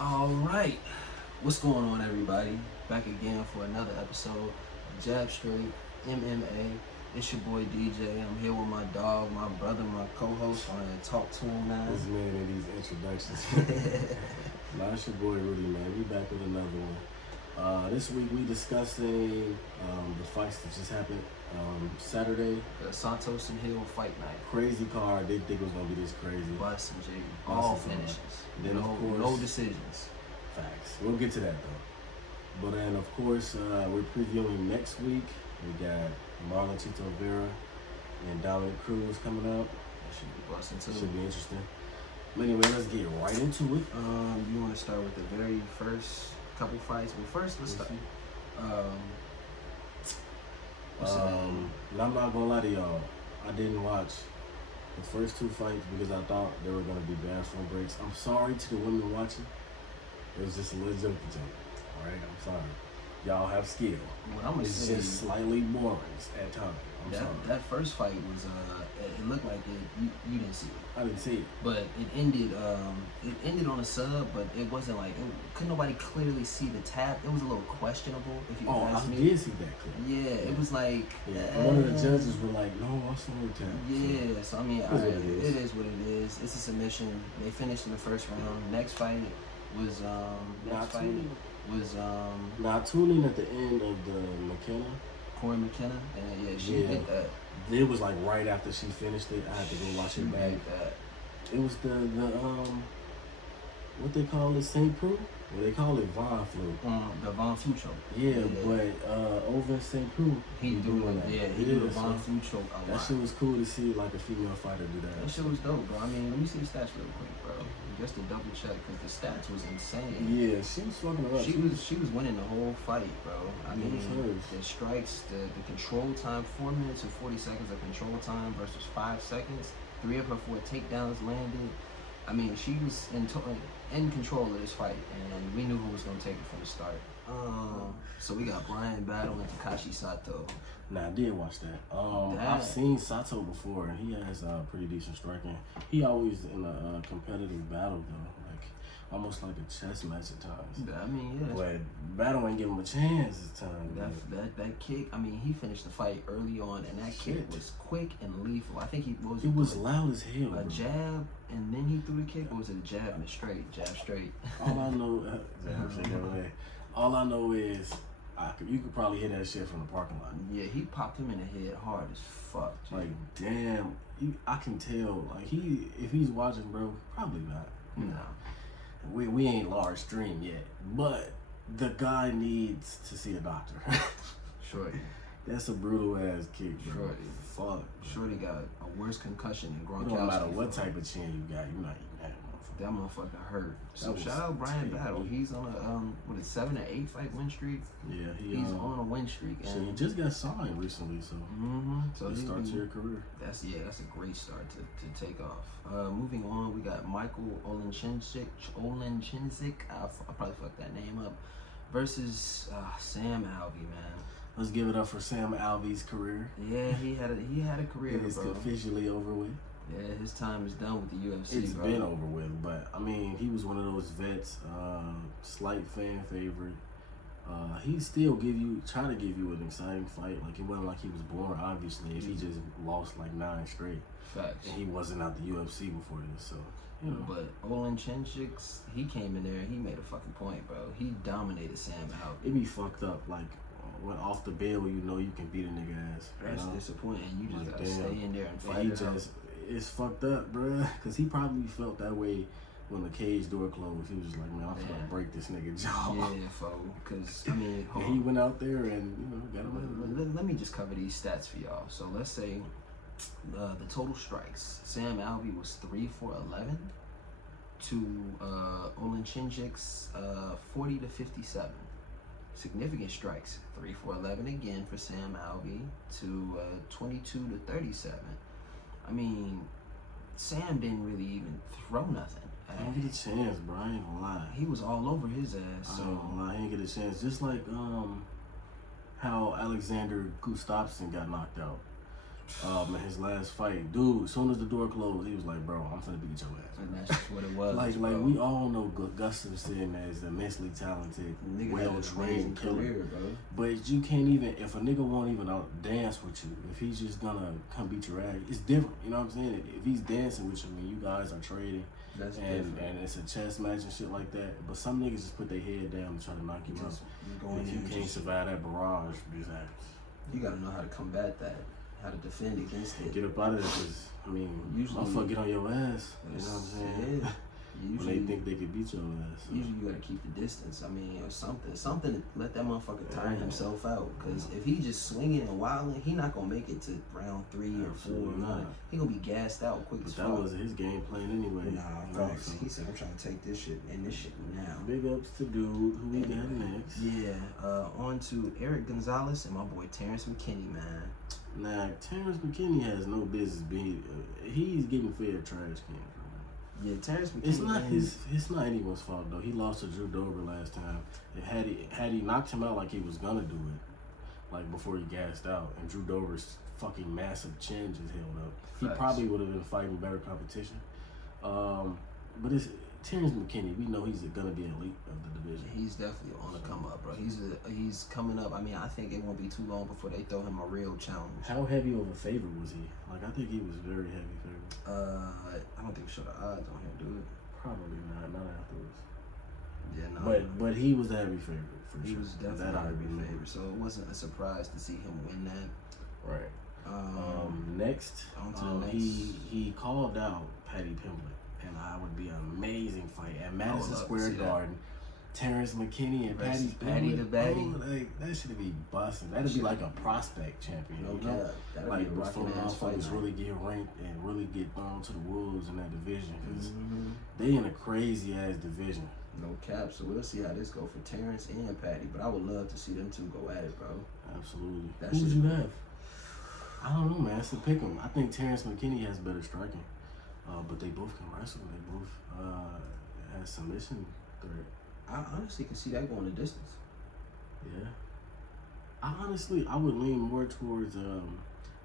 All right, what's going on, everybody? Back again for another episode of Jab-StraightMMA. It's your boy DJ. I'm here with my dog, my brother, my co-host. I want to talk to him, man. This man in these introductions. Nah, it's your boy Rudy, man. We back with another one. This week we discussing the fights that just happened Saturday. The Santos and Hill Fight Night. Crazy card. Didn't think it was gonna be this crazy. Bust and J. All finishes. Then of course, no decisions. Facts. We'll get to that though. But then of course we're previewing next week. We got Marlon Tito Vera and Cruz coming up. That should be busting too. Should be interesting. But anyway, let's get right into it. You want to start with the very first couple fights? Well, first let's start. I'm not gonna lie to y'all. I didn't watch the first two fights because I thought they were gonna be bathroom breaks. I'm sorry to the women watching. It was just a little joke. All right, I'm sorry. Y'all have skill. Well, it's just slightly boring at times. That first fight was it looked like it. You didn't see it. I didn't see it. But it ended on a sub, but it wasn't like couldn't nobody clearly see the tap. It was a little questionable, if you ask me. I did see that clip. Yeah, it was like one of the judges were like, "No, I saw the tap." Yeah, so I mean, it is what it is. It's a submission. They finished in the first round. Next fight was Now tuning at the end of the McKenna. Corey McKenna, and she hit that. It was like right after she finished it. I had to go watch it back. It was the what they call it, St. Preux? Well, they call it Von Flu. The Von Flu choke. Yeah, but over in St. Preux, he doing that. Yeah, he did the Von Flu choke a lot. That shit was cool to see, like a female fighter do that. That shit was dope, bro. I mean, let me see the stats real quick, bro. Just to double check, because the stats was insane. Yeah, she was fucking up. She was winning the whole fight, bro. I mean, the strikes, the control time, 4 minutes and 40 seconds of control time versus 5 seconds. 3 of her 4 takedowns landed. I mean, she was in control of this fight, and we knew who was gonna take it from the start. So we got Brian Battle and Takashi Sato. Nah, I did watch that. I've seen Sato before, and he has pretty decent striking. He always in a competitive battle though, like almost like a chess match at times. I mean, yeah. But Battle ain't giving him a chance this time. That kick. I mean, he finished the fight early on, and that kick was quick and lethal. I think it was loud as hell. A jab, and then he threw the kick, or was it a jab and straight? Jab straight. All I know, all I know is you could probably hear that shit from the parking lot. Yeah, he popped him in the head hard as fuck. Dude. Like, damn, I can tell. Like, if he's watching, bro, probably not. No. We ain't large stream yet, but the guy needs to see a doctor. Shorty. That's a brutal ass kick, bro. Shorty. Fuck. Shorty got a worse concussion than Gronkowski. No matter what type of chin you got, you're not eating that motherfucker. That motherfucker hurt. So shout out Brian Battle. He's on a 7 or 8 fight win streak. Yeah, he's on a win streak. And he just got signed recently, so so he starts your career. That's a great start to take off. Moving on, we got Michael Olenchinzik. I probably fucked that name up. Versus Sam Alvey, man. Let's give it up for Sam Alvey's career. Yeah, he had a career. It's officially over with. Yeah, his time is done with the UFC. It's been over with, but I mean, he was one of those vets, slight fan favorite. He still try to give you an exciting fight. Like, it wasn't like he was born, obviously, if he just lost like 9 straight. Facts. And he wasn't out the UFC before this, so, you know. But Olenchinzik, he came in there and he made a fucking point, bro. He dominated Sam Alvey. It be fucked up, like, when off the bail, you know you can beat a nigga ass. That's disappointing. You just gotta stay in there and fight it out. It's fucked up, bruh. Because he probably felt that way when the cage door closed. He was just like, man, I'm gonna break this nigga jaw. Yeah, fo. Because, I mean, he went out there and, got him. Let me just cover these stats for y'all. So let's say the total strikes. Sam Alvey was 3 for 11 to Olenchinzik's 40 to 57. Significant strikes. 3 for 11 again for Sam Alvey to 22 to 37. I mean, Sam didn't really even throw nothing. He didn't get a chance, bro. I ain't gonna lie. He was all over his ass. So I ain't gonna lie. He didn't get a chance. Just like how Alexander Gustafsson got knocked out. Man, his last fight, dude. As soon as the door closed, he was like, "Bro, I'm finna beat your ass." And that's just what it was. Like we all know Gustafsson as a immensely talented, well-trained killer. Career, bro. But you can't even, if a nigga won't even dance with you, if he's just gonna come beat your ass, it's different. You know what I'm saying? If he's dancing with you, I mean, you guys are trading, and it's a chess match and shit like that. But some niggas just put their head down and try to knock you out. If you can't survive that barrage, you gotta know how to combat that, how to defend against it. Get up out of it, because, I mean, motherfucker get on your ass. You know what I'm saying? Yeah. Usually, when they think they can beat your ass. So. Usually you gotta keep the distance. I mean, or something to let that motherfucker tire himself out. Because if he just swinging and wilding, he not gonna make it to round 3 or 4. He gonna be gassed out quick as fuck. That was his game plan anyway. Nah, facts. So. He said, I'm trying to take this shit and this shit now. Big ups to dude. Who we got next? Yeah, on to Eric Gonzalez and my boy Terrence McKinney, man. Nah, Terrence McKinney has no business being. He's getting fair trash can. Yeah, Terrence McKinney. It's not anyone's fault though. He lost to Drew Dober last time. Had he knocked him out like he was gonna do it, like before he gassed out, and Drew Dober's fucking massive chin just held up, he probably would have been fighting better competition. But it's Terrence McKinney. We know he's gonna be elite of the division. He's definitely on the come up, bro. He's coming up. I mean, I think it won't be too long before they throw him a real challenge. How heavy of a favorite was he? Like, I think he was very heavy favorite. I don't think we show the odds on him, do it. Probably not afterwards. Yeah, no. But he was a heavy favorite for sure. He was definitely a heavy favorite, so it wasn't a surprise to see him win that. Right. Next, he called out Paddy Pimblett, and I would be an amazing fight at Madison Square Garden. Terrence McKinney and Paddy the Baddy. Oh, like, that should be busting. That'd be like a prospect champion. You know? Like before motherfuckers really get ranked and really get thrown to the wolves in that division. Because they in a crazy ass division. No cap. So we'll see how this go for Terrence and Paddy. But I would love to see them two go at it, bro. Absolutely. Who would you have? I don't know, man. It's a pick 'em. I think Terrence McKinney has better striking. But they both can wrestle. They both have submission threat. I honestly can see that going the distance. Yeah. I would lean more towards,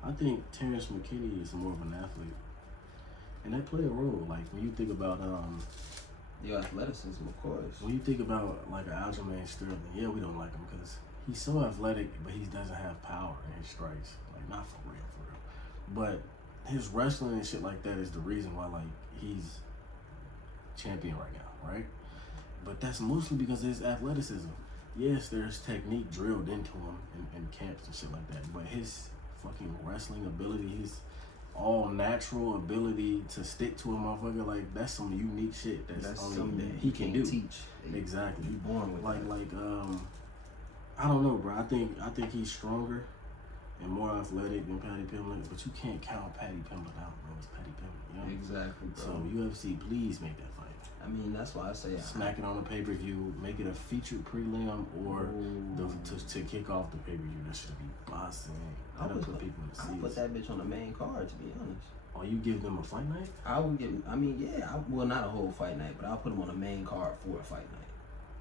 I think Terrence McKinney is more of an athlete. And that play a role. Like, when you think about, the athleticism, of course. When you think about, like, an Aljamain Sterling, yeah, we don't like him because he's so athletic, but he doesn't have power in his strikes. Like, not for real. But his wrestling and shit like that is the reason why, like, he's champion right now, right? But that's mostly because of his athleticism. Yes, there's technique drilled into him in camps and shit like that. But his fucking wrestling ability, his all natural ability to stick to a motherfucker, like, that's some unique shit. That's only something that he can do. Teach. Exactly. He's born with like I don't know, bro. I think he's stronger and more athletic than Paddy Pimblett, but you can't count Paddy Pimblett out, bro. It's Paddy Pimblett, you know? Exactly, bro. So UFC, please make that fight. I mean, that's why I say smack it on the pay-per-view, make it a featured prelim, or to kick off the pay-per-view. That should be bossing. I'll put people in the seats. I'll put that bitch on the main card, to be honest. Or you give them a fight night? I would give. I mean, yeah. Well, not a whole fight night, but I'll put them on the main card for a fight night.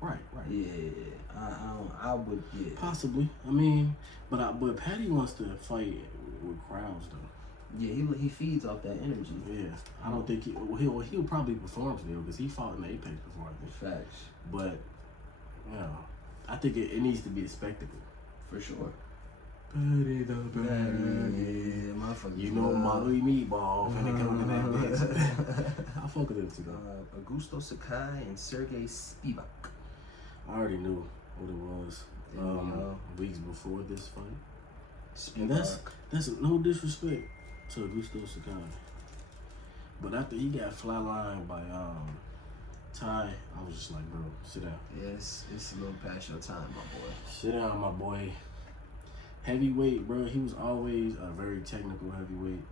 Right. Yeah. I would. Yeah. Possibly. I mean, but Paddy wants to fight with crowds though. Yeah, he feeds off that energy. Yeah, I don't think he'll probably perform still because he fought in the Apex before, I think. Facts. But I think it needs to be a spectacle for sure. Paddy the Baddy. Yeah, motherfucker. You know, Molly Meatball finna come in that bitch. I fuck with him too. Augusto Sakai and Sergey Spivak. I already knew what it was weeks before this fight. Spivak. And that's no disrespect to Augusto Sakai, but after he got flatlined by Ty, I was just like, bro, sit down. Yes, it's a little past your time, my boy. Sit down, my boy. Heavyweight, bro. He was always a very technical heavyweight.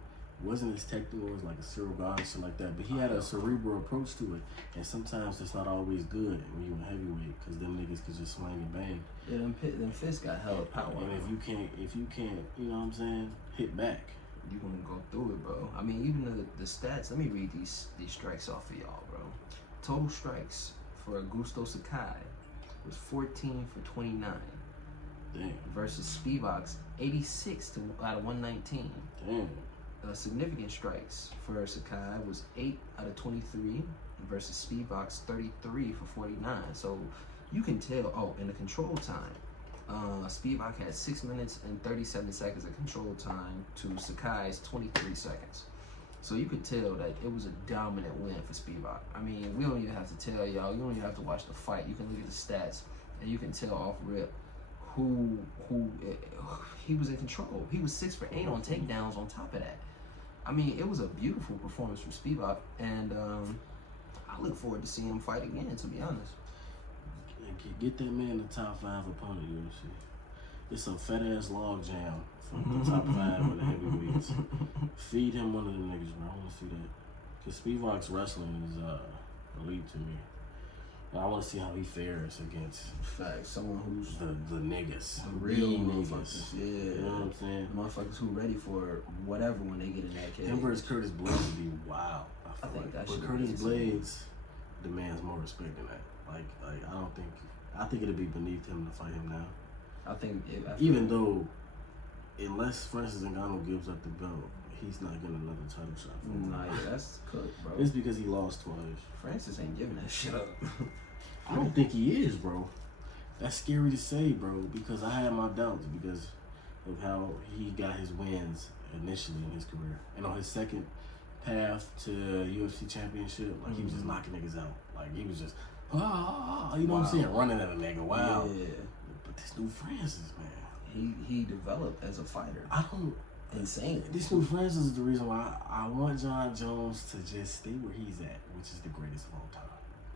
Wasn't as technical as like a Cyril Gane or something like that, but he had a cerebral approach to it, and sometimes it's not always good when you're a heavyweight because them niggas can just swing and bang. Yeah, them fists got hella power. And if you can't, you know what I'm saying, hit back. You're gonna go through it, bro. I mean, even the stats. Let me read these strikes off for y'all, bro. Total strikes for Augusto Sakai was 14 for 29. Damn. Versus Spivak's 86 out of 119. Damn. Significant strikes for Sakai was 8 out of 23 versus Spivak's 33 for 49. So you can tell. Oh, in the control time, Spivak had 6 minutes and 37 seconds of control time to Sakai's 23 seconds. So you could tell that it was a dominant win for Spivak. I mean, we don't even have to tell y'all. You don't even have to watch the fight. You can look at the stats and you can tell off rip who he was in control. He was 6 for 8 on takedowns on top of that. I mean, it was a beautiful performance from Spivak, and I look forward to seeing him fight again, to be honest. Get that man the top 5 opponent, UFC. It's a fat-ass log jam from the top 5 of the heavyweights. Feed him one of them niggas, bro. I want to see that. Because Spivak's wrestling is elite to me. And I want to see how he fares against someone who's the niggas. The real niggas. Yeah. You know what I'm saying? Motherfuckers who ready for whatever when they get in that cage. Him versus Curtis Blades would be wild. I think that but should Curtis be Blades demands more respect than that. Like I think it'd be beneath him to fight him now. I think even though, unless Francis Ngannou gives up the belt, he's not getting another title shot. Nah, yeah, that's cooked, bro. It's because he lost twice. Francis ain't giving that shit up. I don't think he is, bro. That's scary to say, bro, because I had my doubts because of how he got his wins initially in his career. And on his second path to UFC championship, like he was just knocking niggas out. Like he was just, you know what I'm saying, running at a nigga. Wow. Yeah. But this new Francis, man. He developed as a fighter. Insane. This new Francis is the reason why I want John Jones to just stay where he's at, which is the greatest of all time.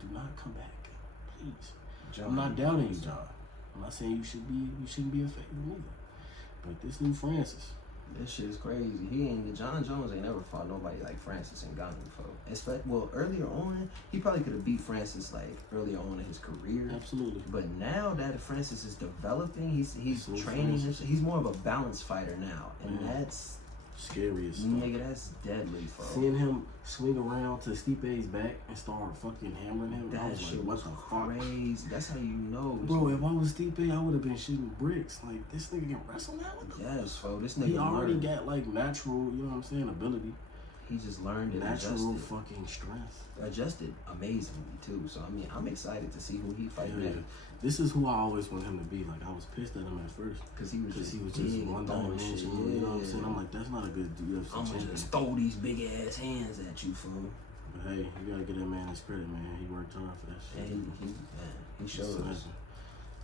Do not come back. Please. I'm not doubting you, John. I'm not saying you shouldn't be a favorite either. But this new Francis. This shit is crazy. John Jones ain't never fought nobody like Francis Ngannou before. Well, earlier on, he probably could have beat Francis like earlier on in his career. Absolutely. But now that Francis is developing, he's training himself. He's more of a balanced fighter now, and that's scary as fuck. Nigga, that's deadly, bro. Seeing him swing around to Stipe's back and start fucking hammering him, that shit was crazy. That's how you know. Bro, if I was Stipe, I would have been shooting bricks. Like, this nigga can wrestle now? Yes, bro. This nigga he already got, like, natural, you know what I'm saying, ability. He just learned it. Natural fucking strength. Adjusted amazingly, too. So, I mean, I'm excited to see who he fights next. This is who I always want him to be. Like, I was pissed at him at first. Because he was just one dimensional. You know what I'm saying? I'm like, that's not a good UFC I'm going to just throw these big ass hands at you, fool. But hey, you got to give that man his credit, man. He worked hard for that shit. And he showed us.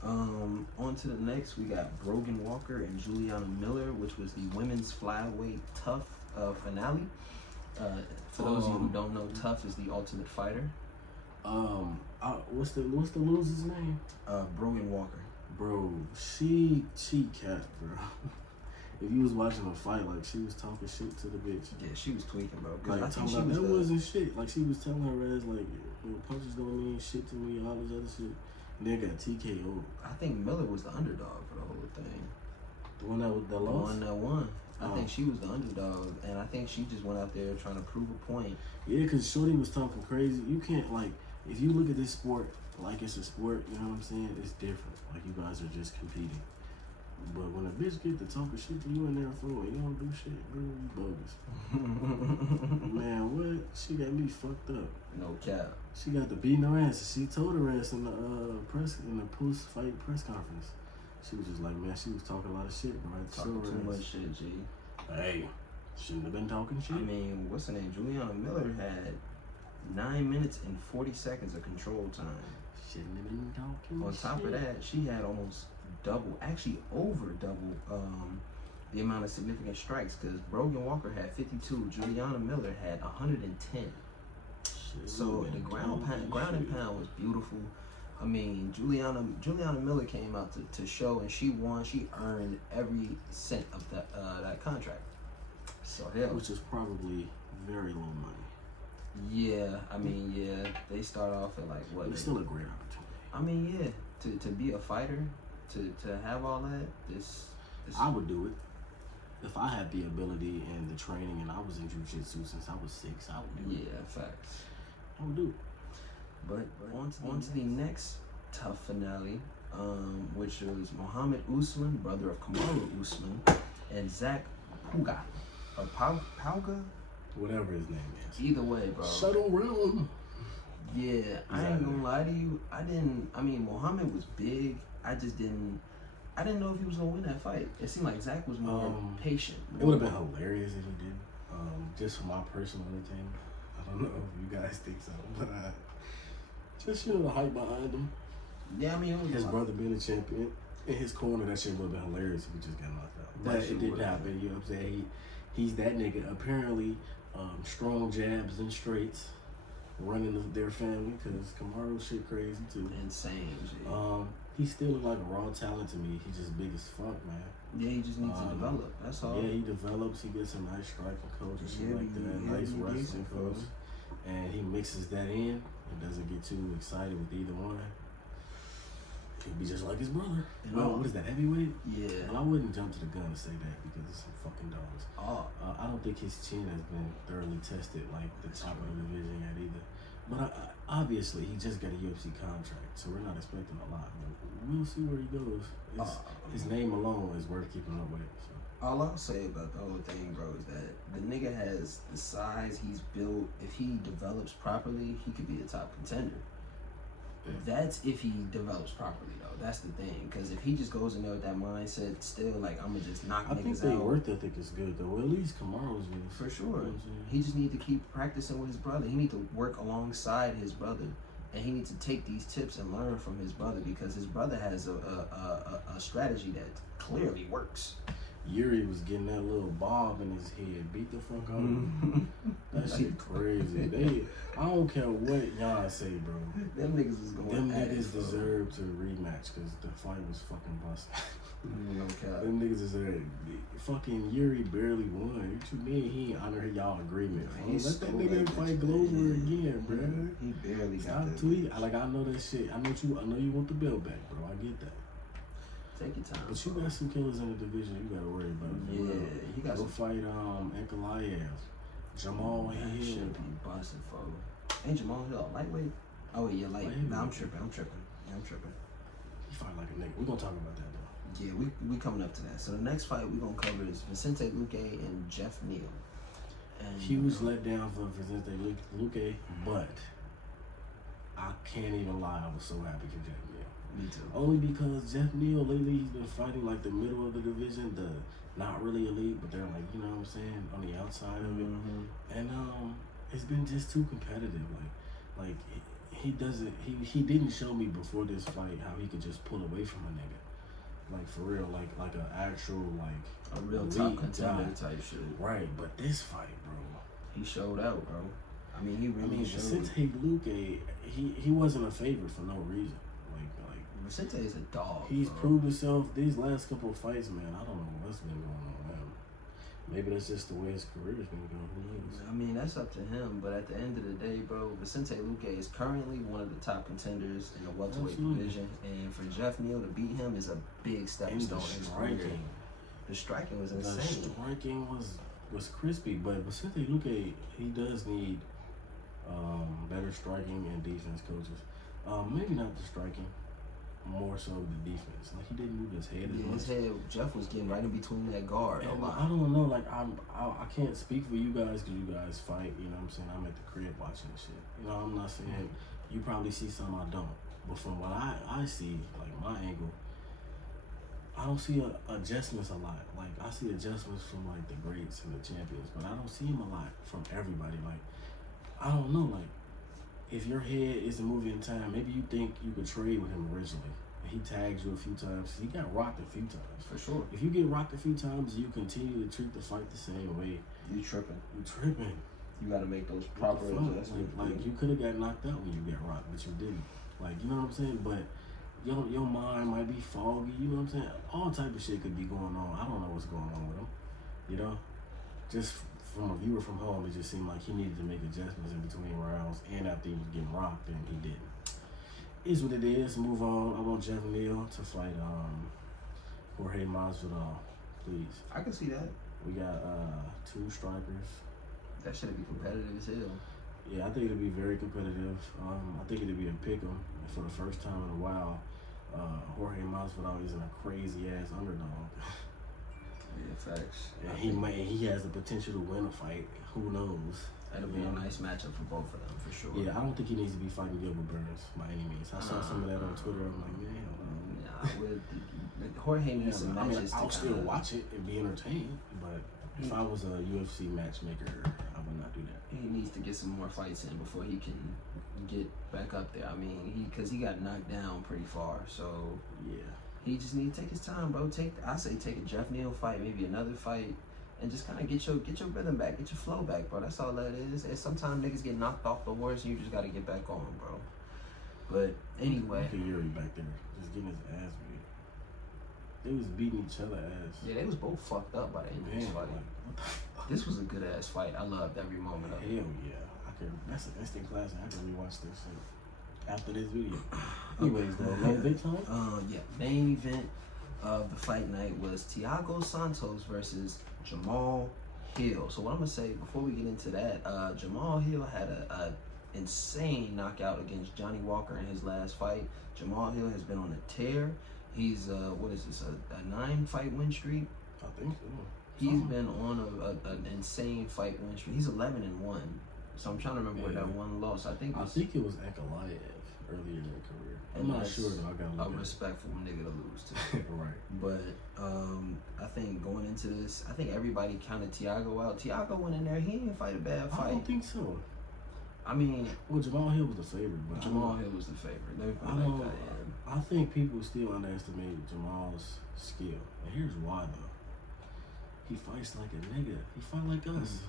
On to the next, we got Brogan Walker and Juliana Miller, which was the women's flyweight tough finale. For those of you who don't know, Tough is the Ultimate Fighter. What's the loser's name? Brogan Walker. Bro, she capped, bro. If you was watching a fight, like she was talking shit to the bitch. Yeah, she was tweaking, bro. Like I think that wasn't shit. Like she was telling her ass like, punches don't mean shit to me, all this other shit. And they got TKO. I think Miller was the underdog for the whole thing. The one that lost? The one that won. I think she was the underdog, and I think she just went out there trying to prove a point. Yeah, because Shorty was talking crazy. You can't, like, if you look at this sport like it's a sport, you know what I'm saying? It's different. Like, you guys are just competing. But when a bitch get to talking shit to you in there for you don't do shit, bro, you bogus. Man, what? She got me fucked up. No cap. She got the beating her ass. She told her ass in the post-fight press conference. She was just like, man, she was talking a lot of shit, bro. Talking too much shit, G. Hey, shouldn't have been talking shit. I mean, what's her name? Juliana Miller had 9 minutes and 40 seconds of control time. Shouldn't have been talking On top of that, she had almost double, actually over double, the amount of significant strikes, because Brogan Walker had 52, Juliana Miller had 110. So the ground and pound was beautiful. I mean, Juliana Miller came out to show, and she won. She earned every cent of that contract. So hell, which is probably very low money. Yeah, I mean, yeah, they start off at like what? It's still a great opportunity. I mean, yeah, to be a fighter, to have all that, this I would do it. If I had the ability and the training, and I was in jiu-jitsu since I was 6, I would do it. Yeah, facts. I would do it. But on to the next tough finale. which was Muhammad Usman, brother of Kamaru Usman, and Zach Puga, or Pauga? Whatever his name is. Either way, bro. Shuttle realm. Yeah, I ain't gonna lie to you. I mean, Muhammad was big. I didn't know if he was gonna win that fight. It seemed like Zach was more patient. It would have been hilarious if he did. Just for my personal entertainment. I don't know if you guys think so, but just, the hype behind him. Yeah, I mean, his brother being a champion in his corner, that shit would have been hilarious if he just got knocked out. But it didn't happen, you know what I'm saying? He's that nigga. Apparently, strong jabs and straights running their family, because Kamaru shit crazy too. Insane shit. He still look like a raw talent to me. He's just big as fuck, man. Yeah, he just needs to develop. That's all. Yeah, he develops. He gets a nice striking coach and shit like that. Nice wrestling coach. And he mixes that in. He doesn't get too excited with either one. He'll be just like his brother. What is that, heavyweight? Yeah. Well, I wouldn't jump to the gun to say that because it's some fucking dogs. I don't think his chin has been thoroughly tested like the top of the division yet either. But obviously, he just got a UFC contract, so we're not expecting a lot. But we'll see where he goes. His name alone is worth keeping up with. So. All I'll say about the whole thing, bro, is that the nigga has the size, he's built. If he develops properly, he could be a top contender. That's if he develops properly, though. That's the thing. Because if he just goes in there with that mindset, still, like, I'm going to just knock niggas out. I think their work ethic is good, though. Well, at least Kamaru's good. For sure. He just need to keep practicing with his brother. He need to work alongside his brother. And he needs to take these tips and learn from his brother, because his brother has a strategy that clearly works. Yuri was getting that little bob in his head. Beat the fuck out of him. That shit crazy. I don't care what y'all say, bro. Them niggas is going Them niggas deserve to rematch because the fight was fucking busted. No cap. Them niggas deserve. Fucking Yuri barely won. What you mean he ain't honor y'all agreement? Let that nigga fight Glover again, bro. He barely Stop got tweeting. I know that shit. I know you want the belt back, bro. I get that. Take your time. But you got some killers in the division you gotta worry about. Yeah, he got to fight Ankalaev. Jamal Hill. Should be busting for. Ain't Jamal Hill lightweight? Oh yeah, lightweight. Nah, I'm tripping. Yeah, I'm tripping. He fight like a nigga. We're gonna talk about that though. Yeah, we coming up to that. So the next fight we're gonna cover is Vicente Luque and Jeff Neal. And huge letdown for Vicente Luque, but I can't even lie, I was so happy for Jeff Neal. Me too. Only because Jeff Neal lately he's been fighting like the middle of the division, the not really elite, but they're like, you know what I'm saying, on the outside of it. And it's been just too competitive. Like he didn't show me before this fight how he could just pull away from a nigga. Like for real, like an actual a real top contender type shit. Right, but this fight, bro. He showed out, bro. I mean, he really showed. Vicente Luque, he wasn't a favorite for no reason. Like Vicente is a dog. He's proved himself these last couple of fights, man. I don't know what's been going on, man. Maybe that's just the way his career's been going. Who knows? I mean, that's up to him. But at the end of the day, bro, Vicente Luque is currently one of the top contenders in the welterweight division, and for Jeff Neal to beat him is a big stepping stone in his career. The striking was insane. The striking was crispy, but Vicente Luque, he does need better striking and defense coaches. Maybe not the striking, more so the defense. Like he didn't move his head as much. His head, Jeff was getting right in between that guard. I don't know. Like I can't speak for you guys because you guys fight. You know what I'm saying? I'm at the crib watching this shit. You know, I'm not saying you probably see some I don't, but from what I see, like my angle, I don't see adjustments a lot. Like I see adjustments from like the greats and the champions, but I don't see them a lot from everybody. Like I don't know. Like if your head isn't moving in time, maybe you think you could trade with him originally. And he tagged you a few times. He got rocked a few times. For sure. If you get rocked a few times, you continue to treat the fight the same way. You tripping. You got to make those proper adjustments. Like you could have got knocked out when you got rocked, but you didn't. Like, you know what I'm saying? But your mind might be foggy. You know what I'm saying? All type of shit could be going on. I don't know what's going on with him. You know? Just from a viewer from home, it just seemed like he needed to make adjustments in between rounds and after he was getting rocked, and he didn't. Is what it is. Move on. I want Jeff Neal to fight Jorge Masvidal, please. I can see that. We got two strikers. That should be competitive as hell. Yeah, I think it'll be very competitive. I think it'll be a pick'em for the first time in a while. Jorge Masvidal isn't a crazy ass underdog. Yeah, facts. And he has the potential to win a fight. Who knows? That'll be a nice matchup for both of them, for sure. Yeah, I don't think he needs to be fighting Gilbert Burns by any means. I saw some of that on Twitter. I'm like, man, with Jorge needs some matches. I'll still watch it and be entertained, but if I was a UFC matchmaker, I would not do that. He needs to get some more fights in before he can get back up there. I mean, because he got knocked down pretty far, so yeah, he just need to take his time, bro. I say take a Jeff Neal fight, maybe another fight, and just kind of get your rhythm back, get your flow back, bro. That's all that is. And sometimes niggas get knocked off the horse, and you just gotta get back on, bro. But anyway, look at Yuri back there, just getting his ass beat. They was beating each other ass. Yeah, they was both fucked up by the end of this fight. Like, what the fuck? This was a good ass fight. I loved every moment of it. Hell yeah. That's an instant classic. I can rewatch this shit after this video. Anyways, though, main event time? Yeah, main event of the fight night was Thiago Santos versus Jamal Hill. So what I'm gonna say before we get into that, Jamal Hill had a insane knockout against Johnny Walker in his last fight. Jamal Hill has been on a tear. He's what is this, a 9-fight win streak? I think so. He's been on an insane fight win streak. He's 11-1. So I'm trying to remember where that one loss. I think it was Ankalaev earlier in their career. I'm not sure though. I got a respectful nigga to lose to. Right. But I think going into this, I think everybody counted Thiago out. Thiago went in there. He didn't fight a bad fight. I don't think so. I mean, well, Jamal Hill was the favorite, but Jamal Hill was the favorite. Let me put it like that. I think people still underestimate Jamal's skill, and here's why though. He fights like a nigga. He fight like us.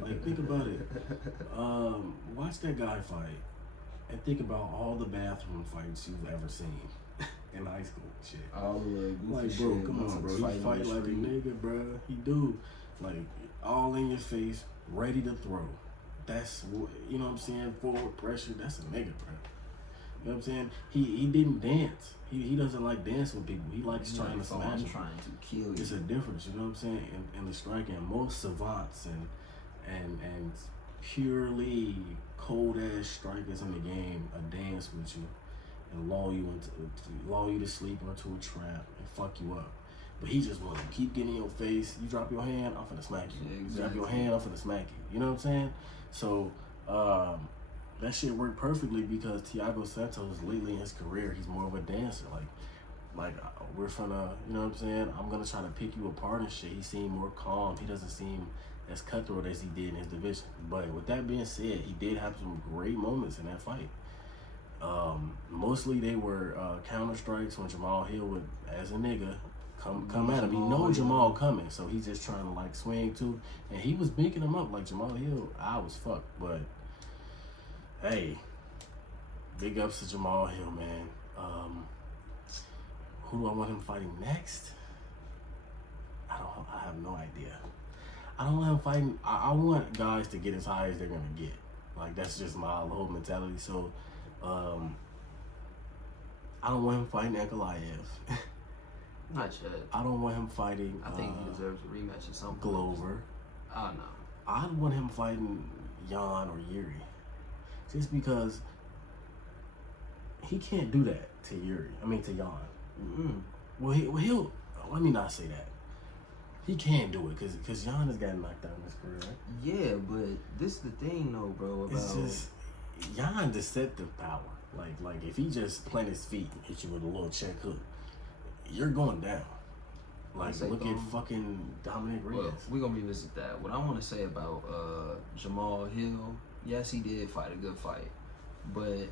Like, think about it. Watch that guy fight, and think about all the bathroom fights you've ever seen in high school. Shit. All the like, bro, come on, bro. He fight like a nigga, bro. He do. Like, all in your face, ready to throw. That's what, you know what I'm saying? Forward pressure. That's a nigga, bro. You know what I'm saying? He didn't dance. He doesn't like dancing with people. He likes trying to smash. I'm trying to kill you. It's a difference, you know what I'm saying? In the striking, most savants and purely cold ass strikers in the game dance with you and lull you to sleep or into a trap and fuck you up. But he just wants to keep getting in your face. You drop your hand, I'm finna smack you. Yeah, exactly. You drop your hand, I'm finna smack you. You know what I'm saying? So that shit worked perfectly because Thiago Santos lately in his career, he's more of a dancer. Like we're finna, you know what I'm saying? I'm gonna try to pick you apart and shit. He seemed more calm. He doesn't seem as cutthroat as he did in his division. But with that being said, he did have some great moments in that fight. Mostly they were counter strikes when Jamal Hill would, as a nigga, come at him. He knows Jamal coming, so he's just trying to like swing too. And he was beating him up like Jamal Hill. I was fucked, but hey, big ups to Jamal Hill, man. Who do I want him fighting next? I have no idea. I don't want him fighting. I want guys to get as high as they're gonna get. Like, that's just my whole mentality. So, I don't want him fighting Ankalaev. Not yet. I don't want him fighting. I think he deserves a rematch at some point. Glover. Oh no. I want him fighting Jan or Yuri, just because he can't do that to Yuri. I mean to Jan. Mm-hmm. Well, he'll. Let me not say that. He can't do it because Jan has gotten knocked out in his career, right? Yeah, but this is the thing, though, bro. About it's just Jan deceptive power. Like if he just plant his feet and hit you with a little check hook, you're going down. Like, look at fucking Dominic Reyes. Well, we're going to revisit that. What I want to say about Jamal Hill, yes, he did fight a good fight. But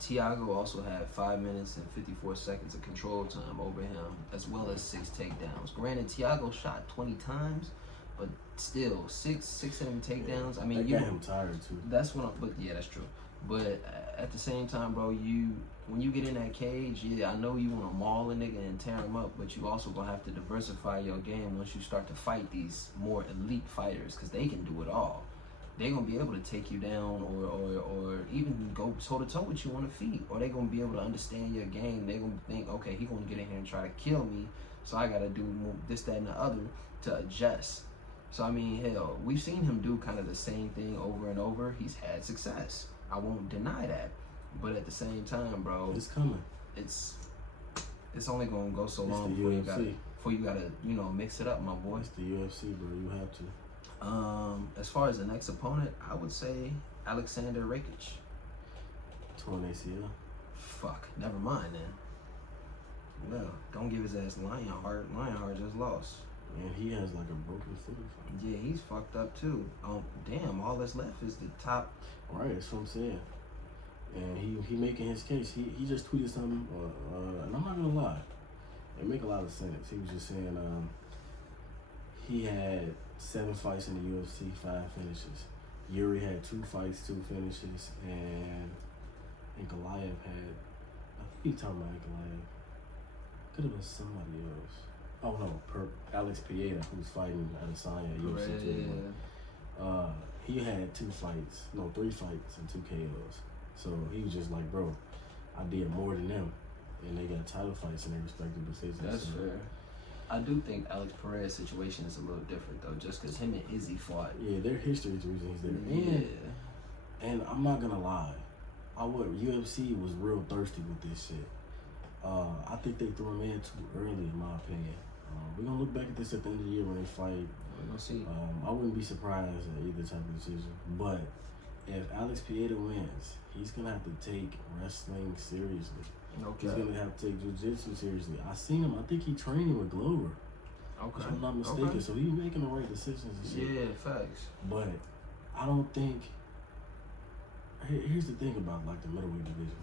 Thiago also had 5 minutes and 54 seconds of control time over him, as well as 6 takedowns. Granted, Thiago shot 20 times, but still, six of them takedowns. I mean, that got him tired, too. That's what but yeah, that's true. But at the same time, bro, when you get in that cage, yeah, I know you want to maul a nigga and tear him up, but you also gonna have to diversify your game once you start to fight these more elite fighters, because they can do it all. They're gonna be able to take you down or even go toe to toe with you on the feet, or they're gonna be able to understand your game. They're gonna think, okay, he's gonna get in here and try to kill me, so I gotta do this, that, and the other to adjust. So I mean, hell, we've seen him do kind of the same thing over and over. He's had success. I won't deny that, but at the same time, bro, it's coming. It's it's only gonna go so It's long the before you gotta mix it up, my boy. It's the UFC, bro. You have to. As far as the next opponent, I would say Alexander Rakic. Torn ACL. Fuck, never mind then. Well, don't give his ass Lionheart. Lionheart just lost. And he has like a broken foot. Yeah, he's fucked up too. Damn, all that's left is the top. Right, that's what I'm saying. And he making his case. He just tweeted something, and I'm not gonna lie, it make a lot of sense. He was just saying he had 7 fights in the UFC, 5 finishes. Yuri had 2 fights, 2 finishes, and Goliath had, I think he talking about Goliath. Could have been somebody else. Oh no, Alex Pieta, who's fighting Adesanya at UFC 2. He had 3 fights and 2 KOs. So he was just like, bro, I did more than them, and they got title fights in their respective decisions. That's fair. I do think Alex Perez's situation is a little different though, just because him and Izzy fought. Yeah, their history is the reason he's there. And I'm not gonna lie, UFC was real thirsty with this shit. I think they threw him in too early, in my opinion. We're gonna look back at this at the end of the year when they fight. We're gonna see. I wouldn't be surprised at either type of decision. But if Alex Pieta wins, he's gonna have to take wrestling seriously. Okay. He's gonna have to take jiu-jitsu seriously. I seen him. I think he training with Glover. Okay. If I'm not mistaken. Okay. So he's making the right decisions and shit. Yeah, facts. But I don't think. Here's the thing about like the middleweight division.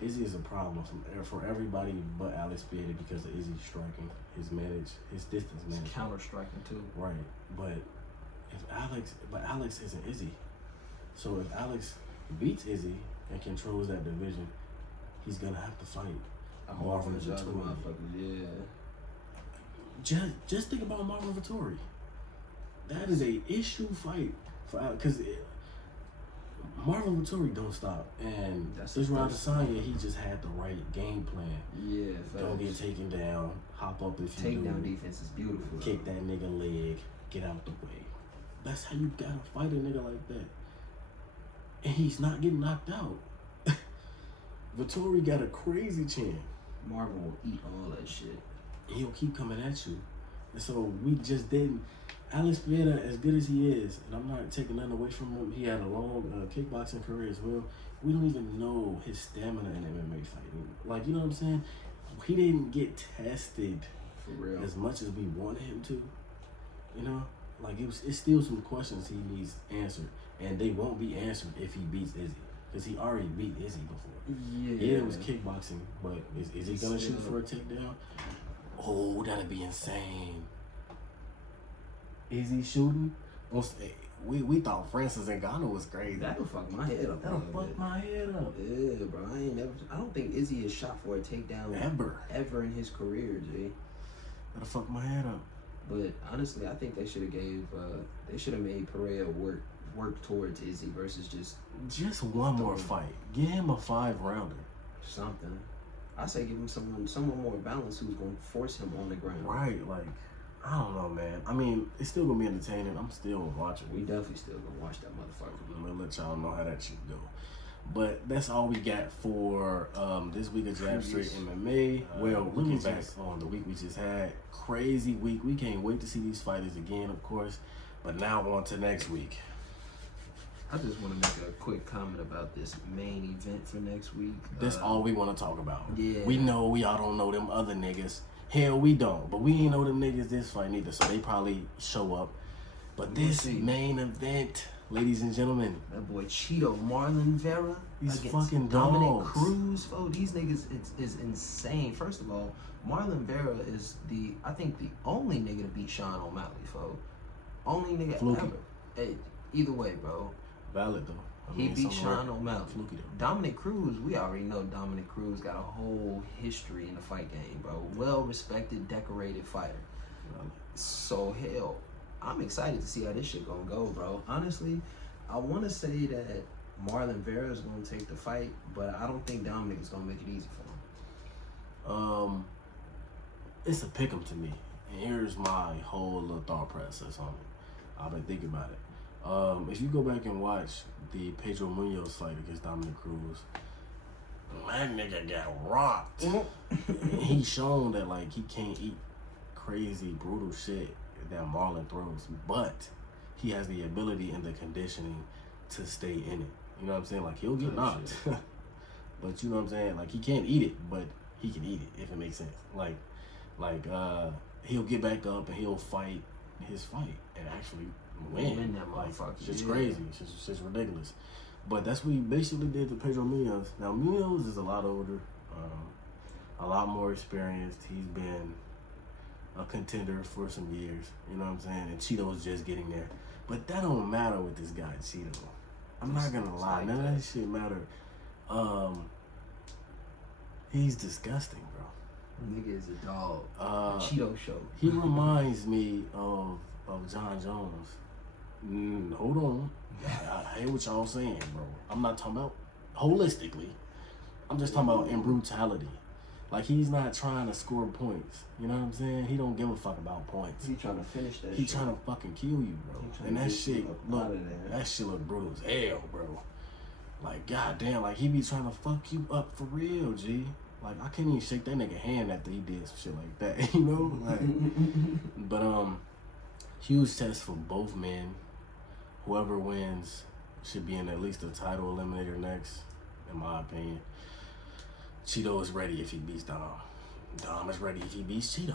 Izzy is a problem for everybody but Alex Pieta because of Izzy's striking, his distance management. Counter striking too. Right, but Alex isn't Izzy. So if Alex beats Izzy and controls that division, he's gonna have to fight Marvin Vettori. Yeah. Just think about Marvin Vettori. That is a issue fight for Alex because Marvin Vettori don't stop, and this round of Adesanya, he just had the right game plan. Yeah, don't get taken down, hop up if you do. Takedown defense is beautiful. Kick that nigga leg, get out the way. That's how you gotta fight a nigga like that. And he's not getting knocked out. Vettori got a crazy chin. Marvin will eat all that shit. He'll keep coming at you. And so we just didn't. Alex Vera, as good as he is, and I'm not taking nothing away from him, he had a long kickboxing career as well. We don't even know his stamina in MMA fighting. Like, you know what I'm saying? He didn't get tested for real as much as we wanted him to. You know? Like, it's still some questions he needs answered. And they won't be answered if he beats Izzy. Because he already beat Izzy before. Yeah, it was kickboxing, but is he going to shoot for a takedown? Oh, that'd be insane. Is he shooting? We thought Francis Ngannou was crazy. That'll fuck my head up. That'll fuck my head up. Yeah, bro. I don't think Izzy has shot for a takedown ever in his career, G. That'll fuck my head up. But honestly, I think they should have made Pereira work towards Izzy versus just one more fight. Give him a 5-rounder. Something. I say give him someone more balanced who's gonna force him on the ground. Right, like. I don't know, man. I mean, it's still gonna be entertaining. I'm still watching. We definitely still gonna watch that motherfucker. I'm gonna let y'all know how that shit go. But that's all we got for this week of Jab-StraightMMA. Well, looking back on the week we just had, crazy week. We can't wait to see these fighters again, of course. But now on to next week. I just want to make a quick comment about this main event for next week. That's all we want to talk about. Yeah. We know we all don't know them other niggas. Hell, we don't. But we ain't know them niggas this fight neither, so they probably show up. But this main event, ladies and gentlemen. That boy Cheeto Marlon Vera. These against fucking Dominic dogs. Cruz. Oh, these niggas is insane. First of all, Marlon Vera is I think the only nigga to beat Sean O'Malley, fo. Only nigga Fluky. ever. Hey, either way, bro. Valid though. He beat Sean O'Malley. Fluky though. Dominic Cruz, we already know Dominic Cruz got a whole history in the fight game, bro. Well-respected, decorated fighter. So, hell, I'm excited to see how this shit gonna go, bro. Honestly, I want to say that Marlon Vera is gonna take the fight, but I don't think Dominic is gonna make it easy for him. It's a pick'em to me. And here's my whole little thought process on it. I've been thinking about it. If you go back and watch the Pedro Munoz fight against Dominic Cruz, that nigga got rocked. And he's shown that like he can't eat crazy, brutal shit that Marlon throws, but he has the ability and the conditioning to stay in it. You know what I'm saying? Like he'll get knocked, but you know what I'm saying? Like he can't eat it, but he can eat it if it makes sense. Like he'll get back up and he'll fight his fight and actually win. That Like motherfucker. it's crazy. It's just ridiculous. But that's what he basically did to Pedro Munoz. Now Munoz is a lot older, a lot more experienced. He's been a contender for some years. You know what I'm saying? And Cheeto's just getting there. But that don't matter with this guy Cheeto. I'm not gonna lie, none of that shit matter. He's disgusting, bro. Nigga is a dog. Cheeto show. He reminds me of John Jones. Hold on. I hear what y'all saying, bro. I'm not talking about holistically. I'm just talking about in brutality. Like, he's not trying to score points. You know what I'm saying? He don't give a fuck about points. He trying to finish that He trying to fucking kill you, bro. And that shit look brutal as hell, bro. Like, goddamn, like, he be trying to fuck you up for real, G. Like, I can't even shake that nigga hand after he did some shit like that, you know? Like, but, huge test for both men. Whoever wins should be in at least a title eliminator next, in my opinion. Cheeto is ready if he beats Dom. Dom is ready if he beats Cheeto.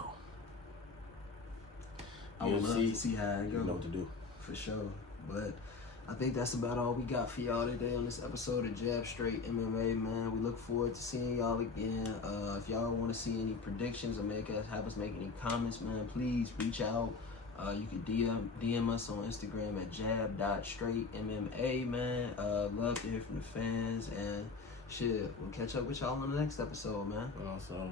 I would love to see how it goes. You know what to do. For sure. But I think that's about all we got for y'all today on this episode of Jab Straight MMA, man. We look forward to seeing y'all again. If y'all want to see any predictions or have us make any comments, man, please reach out. You can DM us on Instagram at Jab-StraightMMA, man. Love to hear from the fans, and shit, we'll catch up with y'all on the next episode, man. Also.